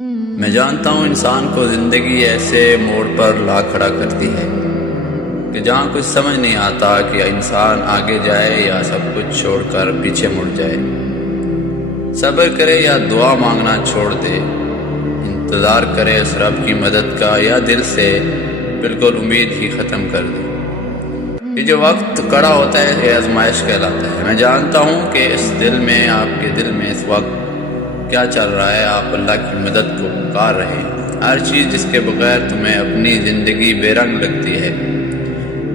میں جانتا ہوں انسان کو زندگی ایسے موڑ پر لا کھڑا کرتی ہے کہ جہاں کچھ سمجھ نہیں آتا کہ انسان آگے جائے یا سب کچھ چھوڑ کر پیچھے مڑ جائے، صبر کرے یا دعا مانگنا چھوڑ دے، انتظار کرے اس رب کی مدد کا یا دل سے بالکل امید ہی ختم کر دے۔ یہ جو وقت کڑا ہوتا ہے یہ آزمائش کہلاتا ہے۔ میں جانتا ہوں کہ اس دل میں، آپ کے دل میں اس وقت کیا چل رہا ہے۔ آپ اللہ کی مدد کو پکار رہے ہیں۔ ہر چیز جس کے بغیر تمہیں اپنی زندگی بے رنگ لگتی ہے،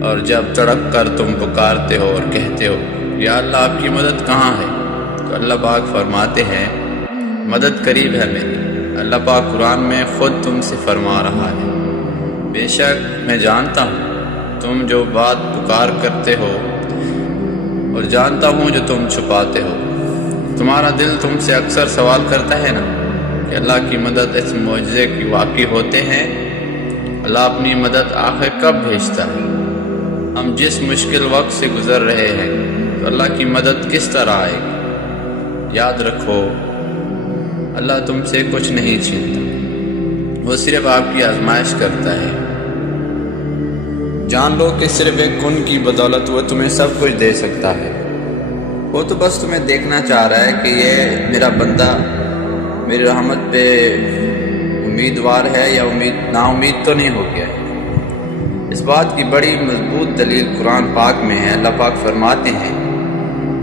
اور جب تڑپ کر تم پکارتے ہو اور کہتے ہو یا اللہ آپ کی مدد کہاں ہے، تو اللہ پاک فرماتے ہیں مدد قریب ہے میری۔ اللہ پاک قرآن میں خود تم سے فرما رہا ہے، بے شک میں جانتا ہوں تم جو بات پکار کرتے ہو، اور جانتا ہوں جو تم چھپاتے ہو۔ تمہارا دل تم سے اکثر سوال کرتا ہے نا کہ اللہ کی مدد اس معجزے کی واقعی ہوتے ہیں؟ اللہ اپنی مدد آخر کب بھیجتا ہے؟ ہم جس مشکل وقت سے گزر رہے ہیں تو اللہ کی مدد کس طرح آئے گی؟ یاد رکھو اللہ تم سے کچھ نہیں چھینتا، وہ صرف آپ کی آزمائش کرتا ہے۔ جان لو کہ صرف ایک کن کی بدولت وہ تمہیں سب کچھ دے سکتا ہے۔ وہ تو بس تمہیں دیکھنا چاہ رہا ہے کہ یہ میرا بندہ میری رحمت پہ امیدوار ہے یا نا امید تو نہیں ہو گیا ہے۔ اس بات کی بڑی مضبوط دلیل قرآن پاک میں ہے۔ اللہ پاک فرماتے ہیں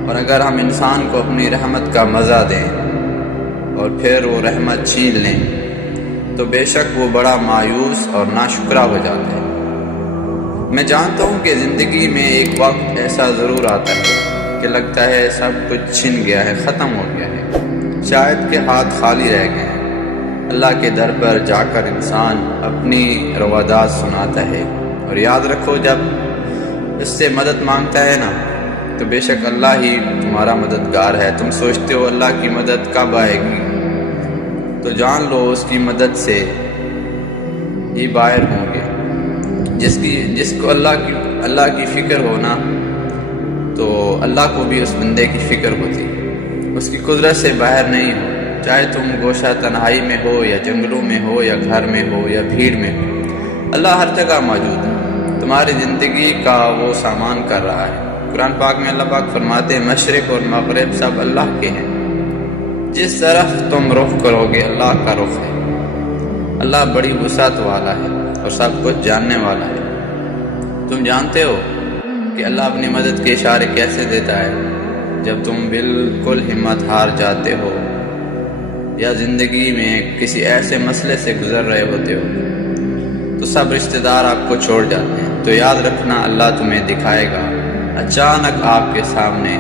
اور اگر ہم انسان کو اپنی رحمت کا مزہ دیں اور پھر وہ رحمت چھین لیں تو بے شک وہ بڑا مایوس اور ناشکرا ہو جاتا ہے۔ میں جانتا ہوں کہ زندگی میں ایک وقت ایسا ضرور آتا ہے کہ لگتا ہے سب کچھ چھن گیا ہے، ختم ہو گیا ہے، شاید کہ ہاتھ خالی رہ گئے ہیں۔ اللہ کے در پر جا کر انسان اپنی روادات سناتا ہے، اور یاد رکھو جب اس سے مدد مانگتا ہے نا تو بے شک اللہ ہی تمہارا مددگار ہے۔ تم سوچتے ہو اللہ کی مدد کب آئے گی، تو جان لو اس کی مدد سے ہی باہر ہوں گے۔ جس کو اللہ کی فکر ہونا تو اللہ کو بھی اس بندے کی فکر ہوتی، اس کی قدرت سے باہر نہیں ہو۔ چاہے تم گوشہ تنہائی میں ہو یا جنگلوں میں ہو یا گھر میں ہو یا بھیڑ میں ہو، اللہ ہر جگہ موجود ہے، تمہاری زندگی کا وہ سامان کر رہا ہے۔ قرآن پاک میں اللہ پاک فرماتے ہیں مشرق اور مغرب سب اللہ کے ہیں، جس طرف تم رخ کرو گے اللہ کا رخ ہے۔ اللہ بڑی وسعت والا ہے اور سب کچھ جاننے والا ہے۔ تم جانتے ہو کہ اللہ اپنی مدد کے اشارے کیسے دیتا ہے؟ جب تم بالکل ہمت ہار جاتے ہو یا زندگی میں کسی ایسے مسئلے سے گزر رہے ہوتے ہو تو سب رشتہ دار آپ کو چھوڑ جاتے ہیں، تو یاد رکھنا اللہ تمہیں دکھائے گا۔ اچانک آپ کے سامنے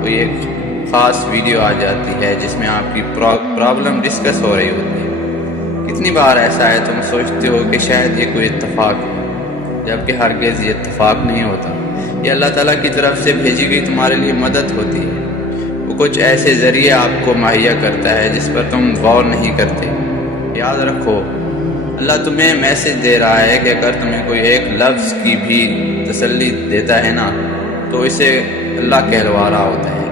کوئی ایک خاص ویڈیو آ جاتی ہے جس میں آپ کی پرابلم ڈسکس ہو رہی ہوتی ہے۔ کتنی بار ایسا ہے تم سوچتے ہو کہ شاید یہ کوئی اتفاق ہے، جبکہ ہرگز یہ اتفاق نہیں ہوتا۔ یہ اللہ تعالیٰ کی طرف سے بھیجی گئی تمہارے لیے مدد ہوتی ہے۔ وہ کچھ ایسے ذریعے آپ کو مہیا کرتا ہے جس پر تم غور نہیں کرتے۔ یاد رکھو اللہ تمہیں میسج دے رہا ہے کہ اگر تمہیں کوئی ایک لفظ کی بھی تسلی دیتا ہے نا تو اسے اللہ کہلوا رہا ہوتا ہے،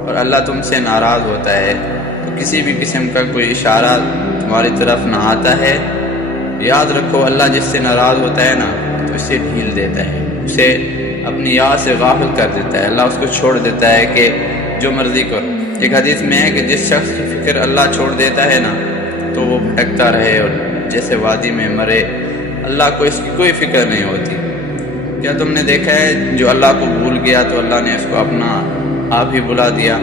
اور اللہ تم سے ناراض ہوتا ہے تو کسی بھی قسم کا کوئی اشارہ تمہاری طرف نہ آتا ہے۔ یاد رکھو اللہ جس سے ناراض ہوتا ہے نا تو اسے ڈھیل دیتا ہے، اسے اپنی یاد سے غافل کر دیتا ہے، اللہ اس کو چھوڑ دیتا ہے کہ جو مرضی کرو۔ ایک حدیث میں ہے کہ جس شخص کی فکر اللہ چھوڑ دیتا ہے نا تو وہ بھٹکتا رہے اور جیسے وادی میں مرے، اللہ کو اس کی کوئی فکر نہیں ہوتی۔ کیا تم نے دیکھا ہے جو اللہ کو بھول گیا تو اللہ نے اس کو اپنا آپ ہی بلا دیا؟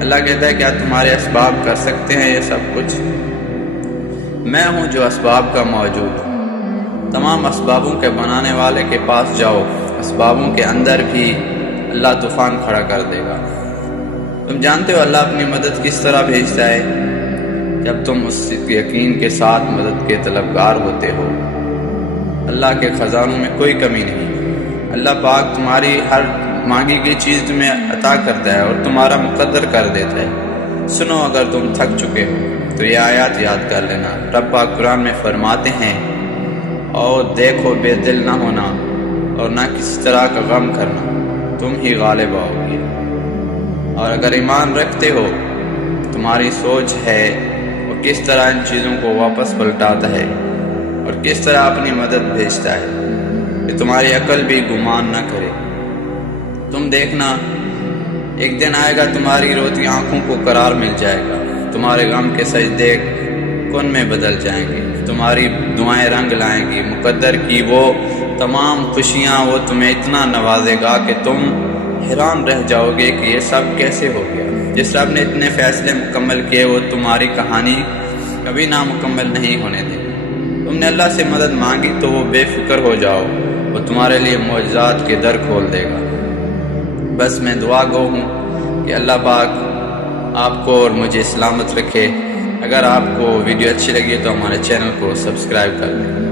اللہ کہتا ہے کیا تمہارے اسباب کر سکتے ہیں یہ سب کچھ؟ میں ہوں جو اسباب کا موجود ہوں۔ تمام اسبابوں کے بنانے والے کے پاس جاؤ، اسبابوں کے اندر بھی اللہ طوفان کھڑا کر دے گا۔ تم جانتے ہو اللہ اپنی مدد کس طرح بھیجتا ہے؟ جب تم اس یقین کے ساتھ مدد کے طلبگار ہوتے ہو اللہ کے خزانوں میں کوئی کمی نہیں۔ اللہ پاک تمہاری ہر مانگی گئی چیز تمہیں عطا کرتا ہے اور تمہارا مقدر کر دیتا ہے۔ سنو اگر تم تھک چکے ہو تو یہ آیات یاد کر لینا۔ رب پاک قرآن میں فرماتے ہیں اور دیکھو بے دل نہ ہونا اور نہ کسی طرح کا غم کرنا، تم ہی غالب آؤ گے۔ اور اگر ایمان رکھتے ہو تمہاری سوچ ہے وہ کس طرح ان چیزوں کو واپس پلٹاتا ہے اور کس طرح اپنی مدد بھیجتا ہے کہ تمہاری عقل بھی گمان نہ کرے۔ تم دیکھنا ایک دن آئے گا تمہاری روتی آنکھوں کو قرار مل جائے گا، تمہارے غم کے سجدے کن میں بدل جائیں گے، تمہاری دعائیں رنگ لائیں گی، مقدر کی وہ تمام خوشیاں وہ تمہیں اتنا نوازے گا کہ تم حیران رہ جاؤ گے کہ یہ سب کیسے ہو گیا۔ جس رب نے اتنے فیصلے مکمل کیے وہ تمہاری کہانی کبھی نامکمل نہیں ہونے دے گا۔ تم نے اللہ سے مدد مانگی تو وہ بے فکر ہو جاؤ، وہ تمہارے لیے معجزات کے در کھول دے گا۔ بس میں دعا گو ہوں کہ اللہ پاک آپ کو اور مجھے سلامت رکھے۔ اگر آپ کو ویڈیو اچھی لگی تو ہمارے چینل کو سبسکرائب کر دیں۔